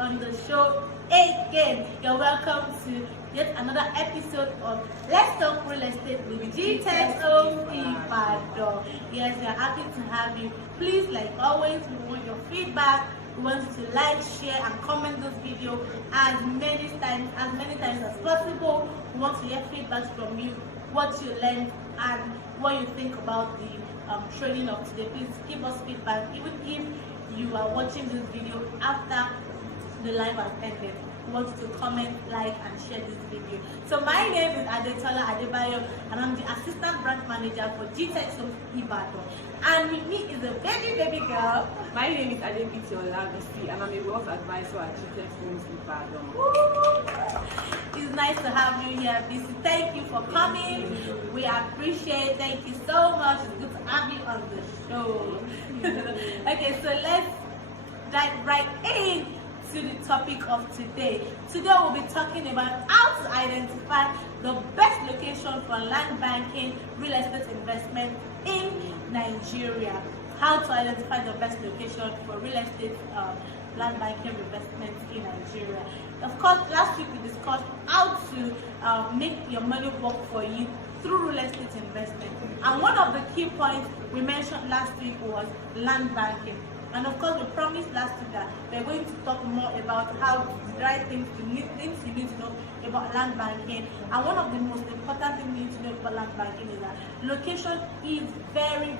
on the show again. You're welcome to yet another episode of Let's Talk Real Estate with Gtext of Ibadan. Yes, we are happy to have you. Please, like always, we want your feedback. We want you to like, share, and comment this video as many times as possible. We want to hear feedback from you, what you learned, and what you think about the training of today. Please give us feedback, even if you are watching this video after the live has ended. We want you to comment, like, and share this video. So my name is Adetola Adebayo, and I'm the assistant branch manager for Gtext of Ibadan. And with me is a baby girl. My name is Adebiti Olabisi, and I'm a wealth advisor at Gtext Homes Ibadan. It's nice to have you here, Bisi. Thank you for coming. We appreciate it. Thank you so much. It's good to have you on the show. Okay, so let's dive right in to the topic of today. Today we'll be talking about how to identify the best location for land banking real estate investment in Nigeria. How to identify the best location for real estate land banking investments in Nigeria. Of course, last week we discussed how to make your money work for you through real estate investment. And one of the key points we mentioned last week was land banking. And of course, we promised last week that we're going to talk more about how the right things you need to know about land banking. And one of the most important things you need to know about land banking is that location is very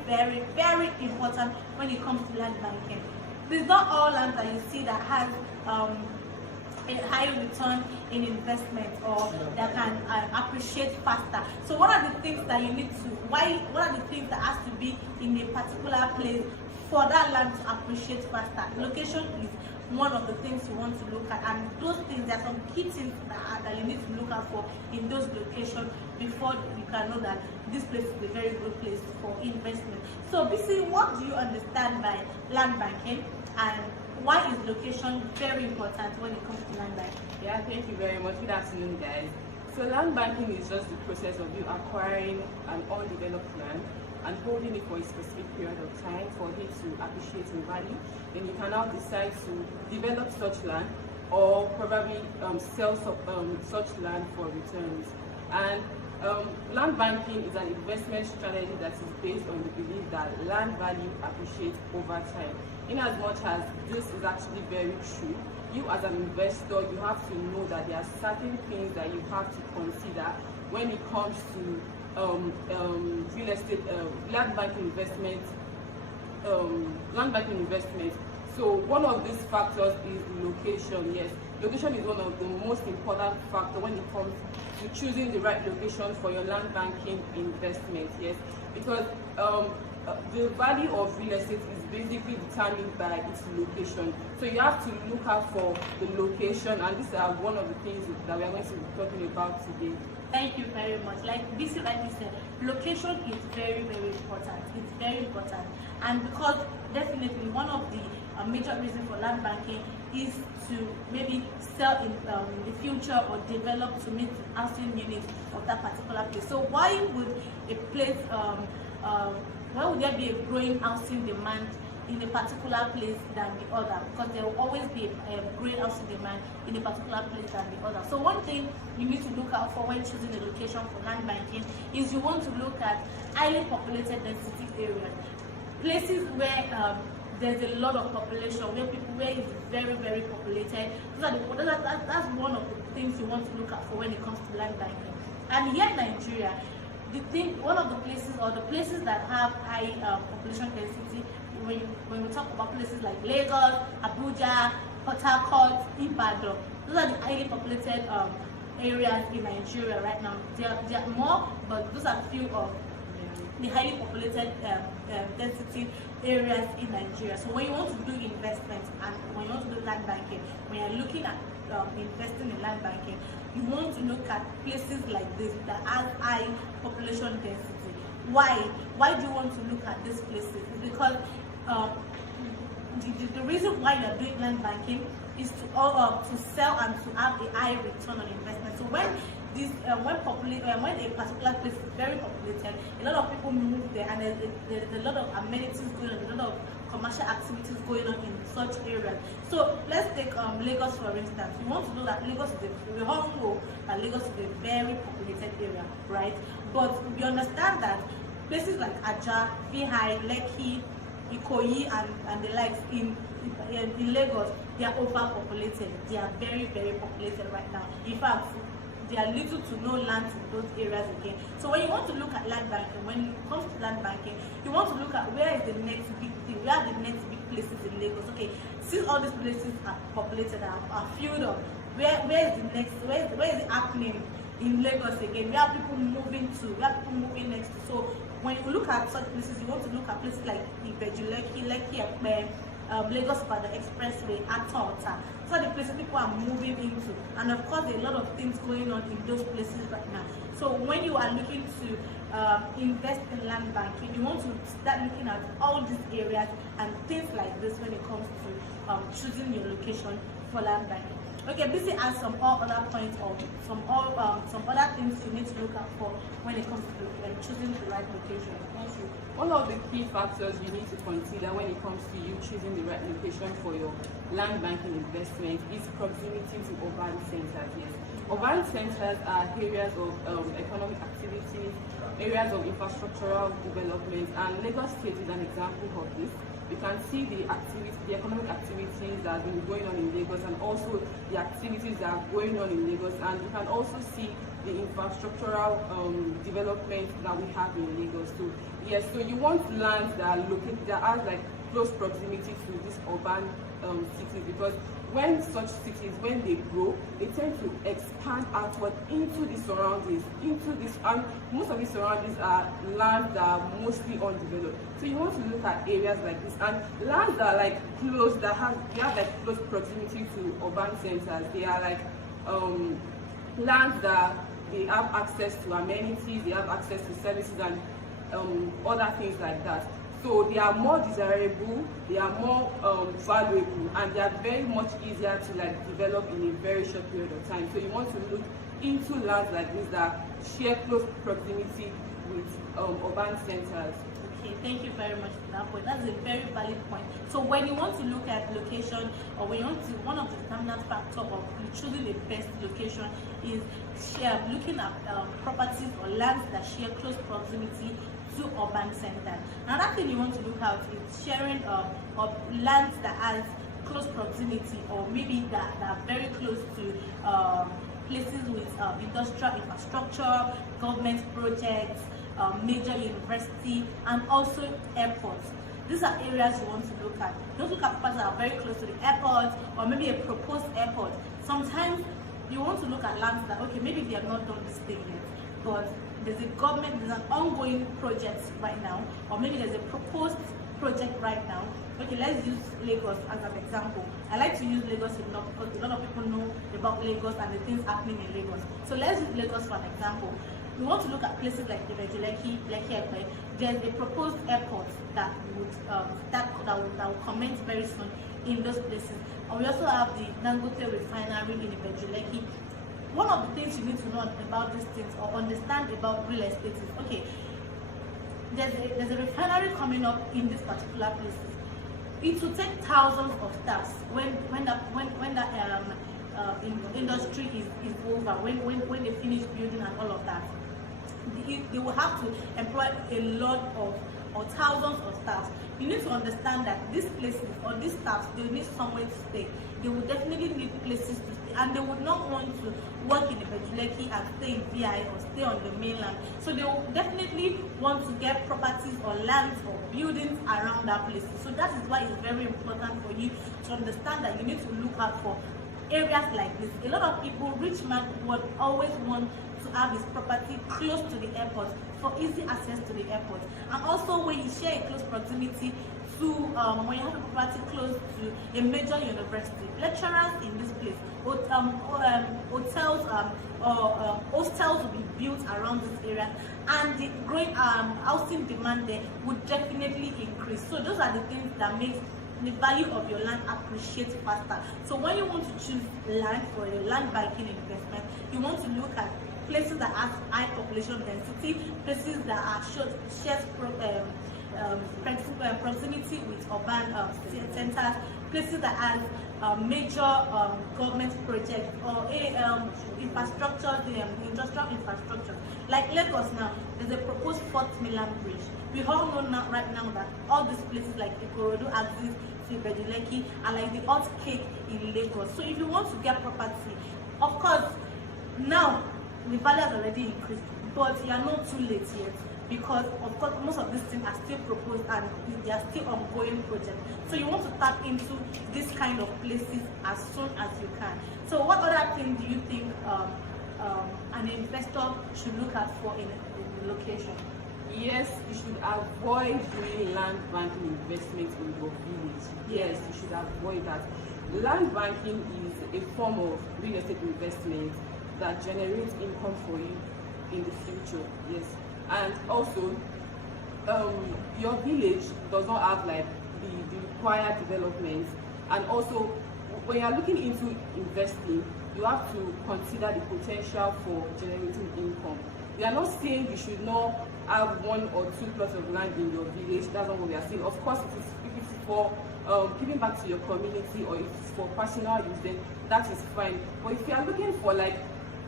important when it comes to land banking. It's not all land that you see that has a high return in investment or that can appreciate faster. So what are the things that you need to, what are the things that has to be in a particular place for that land to appreciate faster? Location is one of the things you want to look at, and those things, there are some key things that you need to look out for in those locations before you can know that this place is a very good place for investment. So basically, what do you understand by land banking, and why is location very important when it comes to land banking? Yeah, thank you very much. Good afternoon, guys. So land banking is just the process of you acquiring an undeveloped land and holding it for a specific period of time for it to appreciate in value. Then you can now decide to develop such land or probably sell such land for returns. And land banking is an investment strategy that is based on the belief that land value appreciates over time. In as much as this is actually very true, you as an investor, you have to know that there are certain things that you have to consider when it comes to real estate, land banking investment. So one of these factors is location. Yes, location is one of the most important factors when it comes to choosing the right location for your land banking investment. Yes, because the value of real estate is basically determined by its location. So you have to look out for the location, and these are one of the things that we are going to be talking about today. Thank you very much. Like Bisi rightly said, location is very important. It's very important, and because definitely one of the major reasons for land banking is to maybe sell in the future or develop to meet the housing needs of that particular place. So why would a place why would there be a growing housing demand in a particular place than the other? Because there will always be a growing housing demand in a particular place than the other. So one thing you need to look out for when choosing a location for land banking is you want to look at highly populated density areas, places where there's a lot of population, where it's very populated. That's one of the things you want to look out for when it comes to land banking. And here in Nigeria, one of the places or the places that have high population density, when we talk about places like Lagos, Abuja, Port Harcourt, Ibadan, those are the highly populated areas in Nigeria right now. There are more, but those are few of the highly populated density areas in Nigeria. So when you want to do investment and when you want to do land banking, when you're looking at investing in land banking, you want to look at places like this that have high population density. Why? Why do you want to look at these places? It's because the reason why you're doing land banking is to sell and to have a high return on investment. So when when a particular place is very populated, a lot of people move there, and there's a lot of amenities going on, a lot of commercial activities going on in such areas. So let's take Lagos for instance. You want to know that Lagos is we all know that Lagos is a very populated area, right? But we understand that places like Aja, Vihai, Lekki, Ikoyi, and the likes in Lagos, they are overpopulated. They are very, very populated right now. In fact, there are little to no land in those areas again. So when you want to look at land banking, when it comes to land banking, you want to look at where is the next big thing, where are the next big places in Lagos. Okay, since all these places are populated, are filled up, where is the next, where is it happening in Lagos again? Where are people moving to? Where are people moving next to? So when you look at such places, you want to look at places like Ibadan, Lekki, Lagos by the expressway, Ata. So the places people are moving into, and of course there are a lot of things going on in those places right now. So when you are looking to invest in land banking, you want to start looking at all these areas and things like this when it comes to choosing your location for land banking. Okay, BC has some other points or some other things you need to look out for when it comes to choosing the right location. Thank you. One of the key factors you need to consider when it comes to you choosing the right location for your land banking investment is proximity to urban centers. Yes, urban centers are areas of economic activities, areas of infrastructural development, and Lagos State is an example of this. You can see the economic activities that have been going on in Lagos, and also the activities that are going on in Lagos, and you can also see the infrastructural development that we have in Lagos. So yes, so you want lands that are located, that are like close proximity to these urban cities, because when such cities, when they grow, they tend to expand outward into the surroundings, and most of these surroundings are lands that are mostly undeveloped. So you want to look at areas like this, and lands that are like close, they have like close proximity to urban centers. They are like lands that they have access to amenities, they have access to services and other things like that. So they are more desirable, they are more valuable, and they are very much easier to like develop in a very short period of time. So you want to look into lands like this that share close proximity with urban centers. Okay, thank you very much for that point. That's a very valid point. So when you want to look at location, or when you want to, one of the determinant factor of choosing the best location is looking at properties or lands that share close proximity to urban centers. Another thing you want to look out is sharing of lands that has close proximity, or maybe that are very close to places with industrial infrastructure, government projects, major university, and also airports. These are areas you want to look at. Don't look at properties that are very close to the airport, or maybe a proposed airport. Sometimes you want to look at lands that, okay, maybe they have not done this thing yet, but there's an ongoing project right now, or maybe there's a proposed project right now. Okay, let's use Lagos as an example. I like to use Lagos enough because a lot of people know about Lagos and the things happening in Lagos. So let's use Lagos for an example. We want to look at places like Lekki. There's a proposed airport that will commence very soon in those places. And we also have the Dangote refinery in Lekki. One of the things you need to know about these things or understand about real estate is, okay, there's a refinery coming up in this particular place. It will take thousands of staffs when that industry is over, when they finish building and all of that. They will have to employ a lot of or thousands of staff. You need to understand that these places or these staffs, they need somewhere to stay. They will definitely need places to stay, and they would not want to work in Lekki and stay in VI or stay on the mainland. So they will definitely want to get properties or lands or buildings around that place. So that is why it's very important for you to understand that you need to look out for areas like this. A lot of people, rich man, would always want to have his property close to the airport for easy access to the airport. And also when you share a close proximity to when you have a property close to a major university, lecturers in this place, hotels or hostels will be built around this area, and the growing housing demand there would definitely increase. So those are the things that makes the value of your land appreciate faster. So when you want to choose land for your land banking investment, you want to look at places that have high population density, places that are proximity with urban centers, places that have major government projects or infrastructure, the industrial infrastructure. Like Lagos now, there's a proposed fourth mainland bridge. We all know now, right now, that all these places like Ikorodu, Axis, Ibadan, are like the hot cake in Lagos. So if you want to get property, of course, now the value has already increased, but you are not too late yet, because of course most of these things are still proposed and they are still ongoing projects. So you want to tap into this kind of places as soon as you can. So what other things do you think an investor should look at for in the location? Yes, you should avoid doing land banking investments in your village. Yes, you should avoid that. Land banking is a form of real estate investment that generates income for you in the future. Yes, and also your village does not have like the required development, and also when you are looking into investing, you have to consider the potential for generating income. We are not saying you should not have 1 or 2 plots of land in your village. That's not what we are saying. Of course, if it's for giving back to your community, or if it's for personal use, then that is fine. But if you are looking for like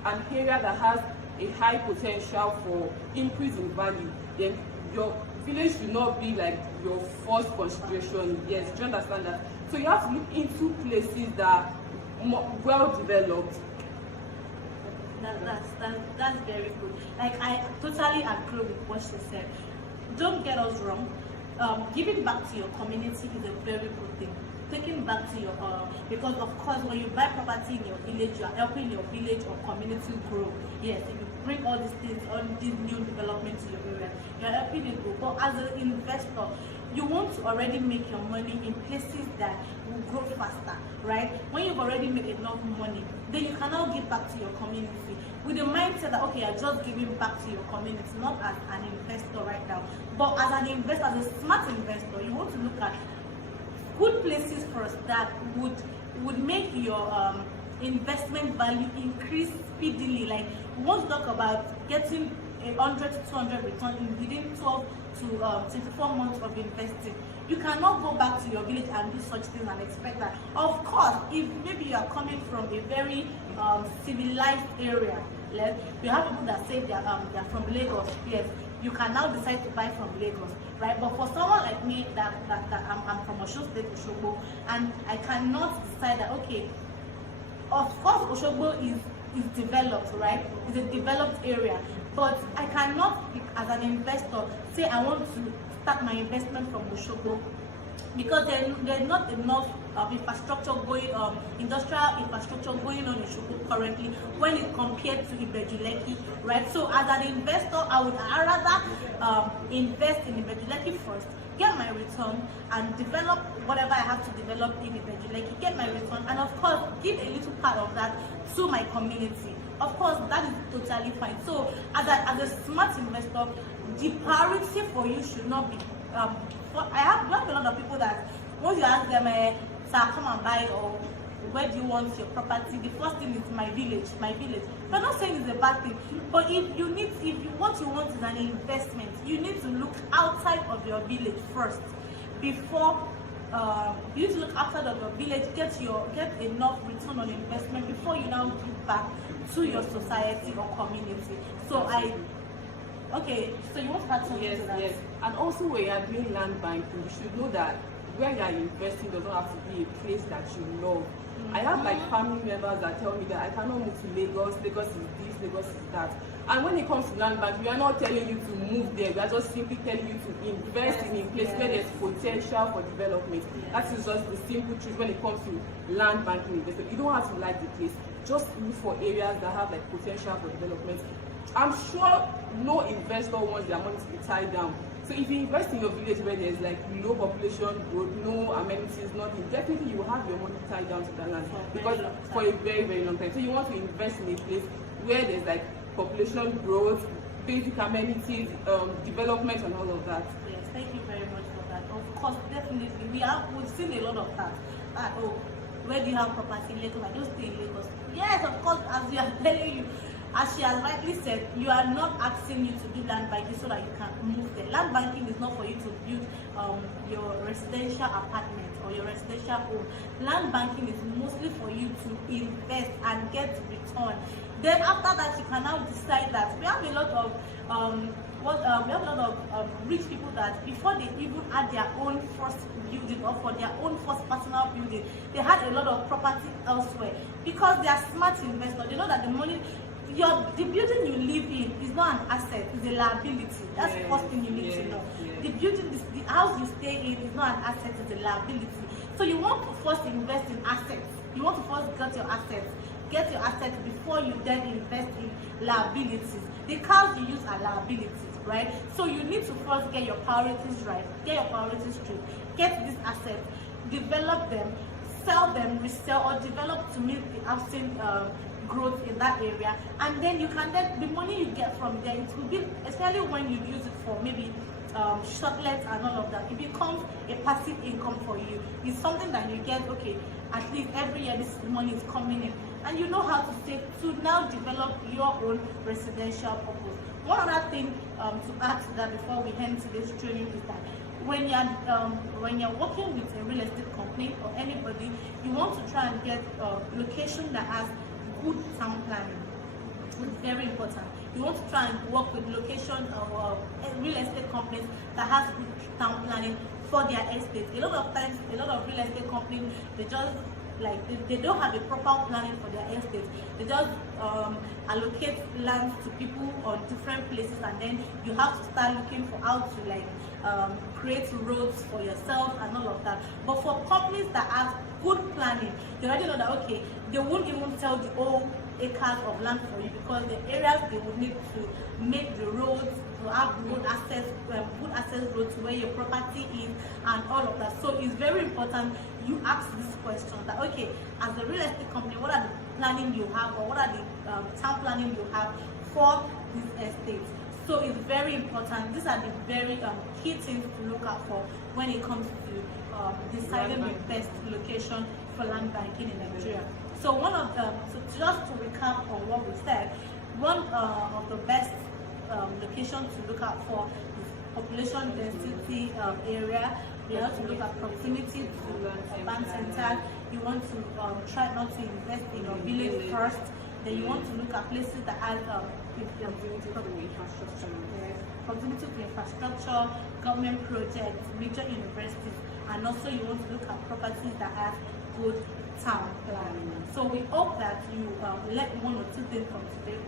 an area that has a high potential for increase in value, then your village should not be like your first consideration. Yes, do you understand that? So you have to look into places that are well developed. That's very good. Like, I totally agree with what she said. Don't get us wrong. Giving back to your community is a very good thing. Taking back to your because of course when you buy property in your village, you are helping your village or community grow. Yes, if you bring all these things, all these new developments to your area, you are helping it grow. But as an investor, you want to already make your money in places that will grow faster, right? When you've already made enough money, then you can now give back to your community with the mindset that, okay, I'm just giving back to your community, not as an investor right now, but as an investor, as a smart investor, you want to look at good places first that would make your investment value increase speedily. Like, we want to talk about getting 100 to 200 return within 12 to 24 months of investing. You cannot go back to your village and do such things and expect that. Of course, if maybe you are coming from a very civilized area, like you have people that say they're from Lagos, yes, you can now decide to buy from Lagos, right? But for someone like me that I'm from Osun State, Osogbo, and I cannot decide that, okay, of course Osogbo is developed, right? It's a developed area, but I cannot, as an investor, say I want to start my investment from Osogbo, because there's not enough infrastructure going industrial infrastructure going on in Osogbo currently when it compared to Ibadan, right? So as an investor, I would rather invest in Ibadan first, get my return, and develop whatever I have to develop in Ibadan, get my return, and of course give a little part of that to my community. Of course, that is totally fine. So as a smart investor, the priority for you should not be I have a lot of people that once you ask them, sir, come and buy, or where do you want your property, the first thing is my village. We're not saying it's a bad thing, but what you want is an investment, you need to look outside of your village first before you need to look outside of your village, get enough return on investment before you now give back to your society or community. So okay, so you want to add something to that? Yes. And also when you are doing land banking, you should know that where you are investing does not have to be a place that you love. I have like family members that tell me that I cannot move to Lagos, Lagos is this, Lagos is that. And when it comes to land bank, we are not telling you to move there, we are just simply telling you to invest in a place where there's potential for development. That is just the simple truth when it comes to land banking investment. You don't have to like the place, just look for areas that have like potential for development. I'm sure no investor wants their money to be tied down. So if you invest in your village where there's like low population growth, no amenities, nothing, definitely you will have your money tied down to that land because for a very, very long time. So you want to invest in a place where there's like population growth, basic amenities, development, and all of that. Yes, thank you very much for that. Of course, definitely we've seen a lot of that. Where do you have property in Lagos? I don't stay in Lagos. Yes, of course, as we are telling you, as she has rightly said, you are not asking you to do land banking so that you can move there. Land banking is not for you to build your residential apartment or your residential home. Land banking is mostly for you to invest and get return. Then after that, you can now decide that we have a lot of rich people that before they even had their own first building or for their own first personal building, they had a lot of property elsewhere because they are smart investors. They know that the money, the building you live in is not an asset, it's a liability. That's the first thing you need to know. The building, the house you stay in is not an asset, it's a liability. So you want to first invest in assets. You want to first get your assets before you then invest in liabilities. The cars you use are liabilities, right? So you need to first get your priorities right, get your priorities straight, get these assets, develop them, sell them, resell, or develop to meet the absent growth in that area, and then you can the money you get from there, it will be, especially when you use it for maybe shortlets and all of that, it becomes a passive income for you. It's something that you get, okay, at least every year this money is coming in, and you know how to save to now develop your own residential purpose. One other thing to add to that before we end today's training is that when you're working with a real estate company or anybody, you want to try and get a location that has good town planning. It's very important. You want to try and work with location of real estate companies that has good town planning for their estate. A lot of times, a lot of real estate companies, they just they don't have a proper planning for their estate. They just allocate lands to people on different places, and then you have to start looking for how to create roads for yourself and all of that. But for companies that have good planning, they already know that, okay, they won't even sell the whole acres of land for you, because the areas they would need to make the roads, to have road access, good access roads to where your property is and all of that. So it's very important you ask this question that, okay, as a real estate company, what are the planning you have, or what are the town planning you have for these estates? So it's very important. These are the very key things to look out for when it comes to deciding the best location for land banking in Nigeria. So so just to recap on what we said, one of the best locations to look out for is population density area. You have to look at proximity to urban center. You want to try not to invest in your village first. Then you want to look at places that have proximity to infrastructure, government projects, major universities, and also you want to look at properties that have good town planning. So we hope that you learn one or two things from today's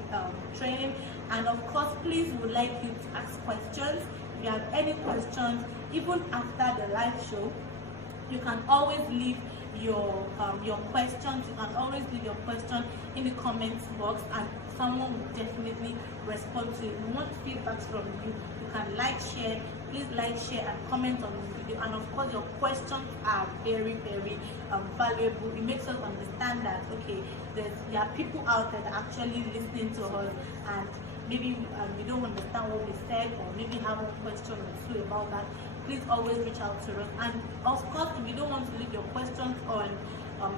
training, and of course, please would like you to ask questions. If you have any questions, even after the live show, you can always leave your questions. You can always leave your question in the comments box, and someone will definitely respond to it. We want feedbacks from you. You can share. Please share, and comment on this video. And of course, your questions are very, very valuable. It makes us understand that, okay, there are people out there that are actually listening to us, and maybe we don't understand what we said, or maybe have a question or two about that. Please always reach out to us. And of course, if you don't want to leave your questions on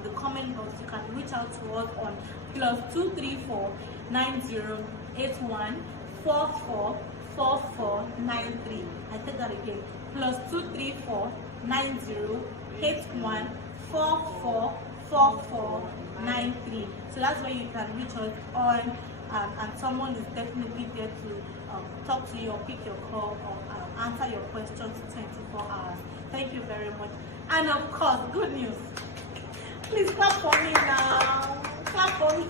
the comment box, you can reach out to us on +234 9081 444493. I take that again, +234 9081 444493. So that's where you can reach us on, and someone is definitely there to talk to you or pick your call or answer your questions 24 hours. Thank you very much. And of course, good news. Please clap for me now. Clap for me.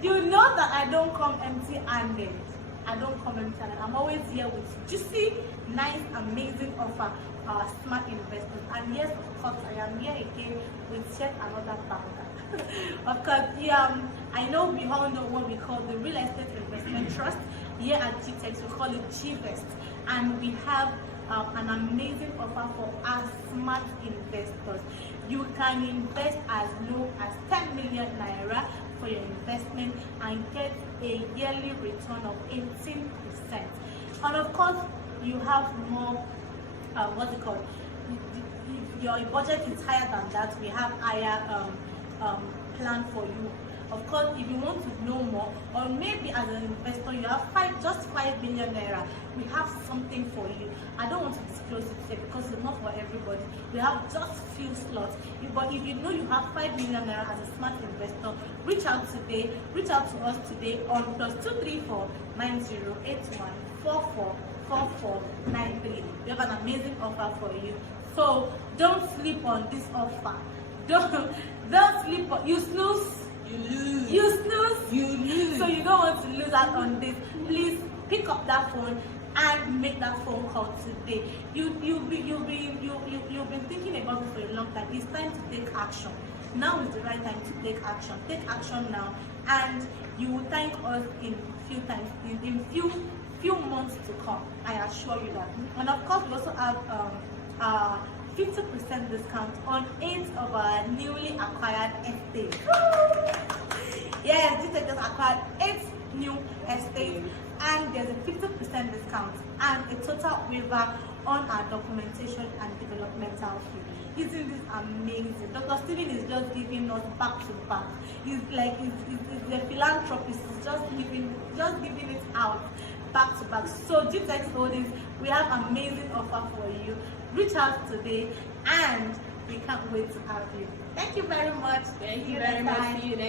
You know that I don't come empty-handed. I'm always here with juicy, nice, amazing offer for our smart investors. And yes, of course, I am here again with yet another founder. Of course, I know we all know what we call the Real Estate Investment Trust. Here at Gtext, we call it Gvest, and we have an amazing offer for our smart investors. You can invest as low as 10 million naira for your investment and get a yearly return of 18%. And of course, you have more, your budget is higher than that, we have higher plan for you. Of course, if you want to know more, or maybe as an investor you have just 5 million naira, we have something for you. I don't want to disclose it here because it's not for everybody. We have just few slots. But if you know you have 5 million naira as a smart investor, reach out to us today on +234 9081 444493. We have an amazing offer for you. So don't sleep on this offer. Don't sleep on, you snooze, you lose. You snooze, you lose. So you don't want to lose out on this. Please pick up that phone and make that phone call today. You've been thinking about it for a long time. It's time to take action. Now is the right time to take action. Take action now, and you will thank us in few months to come. I assure you that. And of course, we also have 50% discount on 8 of our newly acquired estates. Yes, Gtext just acquired 8 new estates, and there's a 50% discount and a total waiver on our documentation and developmental fee. Isn't this amazing? Dr. Steven is just giving us back to back. He's a philanthropist. He's just giving it out back to back. So Gtext Holdings, we have amazing offer for you. Reach out today, and we can't wait to have you. Thank you very much. Thank you very much. See you next